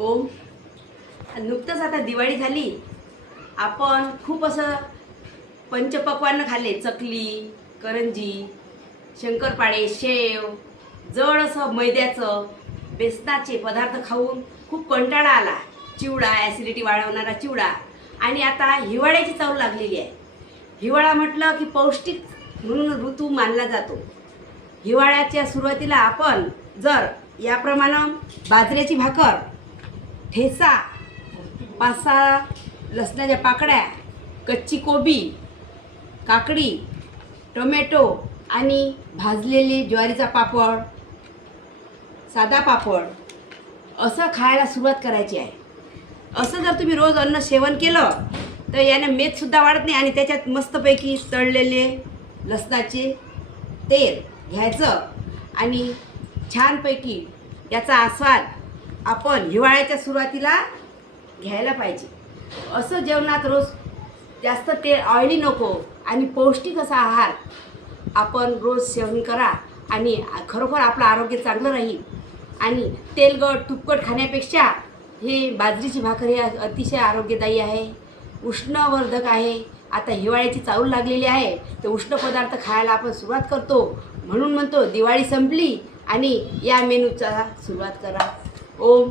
ओम. नुकतंच आता दिवाळी झाली. आपण खूप असं पंचपक्वान्न खाल्ले. चकली, करंजी, शंकरपाळे, शेव, जड असं मैद्याचं, बेसनाचे पदार्थ खाऊन खूप कंटाळा आला. चिवडा, ॲसिडिटी वाढवणारा चिवडा. आणि आता हिवाळ्याची चव लागलेली आहे. हिवाळा म्हटलं की पौष्टिक म्हणून ऋतू मानला जातो. हिवाळ्याच्या सुरुवातीला आपण जर याप्रमाणे बाजरीची भाकर, ठेचा, 5-6 लसणाच्या पाकळ्या, कच्ची कोबी, काकडी, टोमॅटो आणि भाजलेले ज्वारीचा पापड, साधा पापड असं खायला सुरुवात करायची आहे. असं जर तुम्ही रोज अन्न सेवन केलं तर याने मेदसुद्धा वाढत नाही. आणि त्याच्यात मस्तपैकी तळलेले लसणाचे तेल घ्यायचं आणि छानपैकी याचा आस्वाद आपण हिवाळ्याच्या सुरुवातीला घ्यायला पाहिजे. असं जेवणात रोज जास्त तेल, ऑइली नको आणि पौष्टिक असा आहार आपण रोज सेवन करा आणि खरोखर आपलं आरोग्य चांगलं राहील. आणि तेलकट तुपकट खाण्यापेक्षा हे बाजरीची भाकर ही अतिशय आरोग्यदायी आहे, उष्णवर्धक आहे. आता हिवाळ्याची चाहूल लागलेली आहे तर उष्ण पदार्थ खायला आपण सुरुवात करतो. म्हणून म्हणतो दिवाळी संपली आणि या मेनूचा सुरुवात करा. ओम.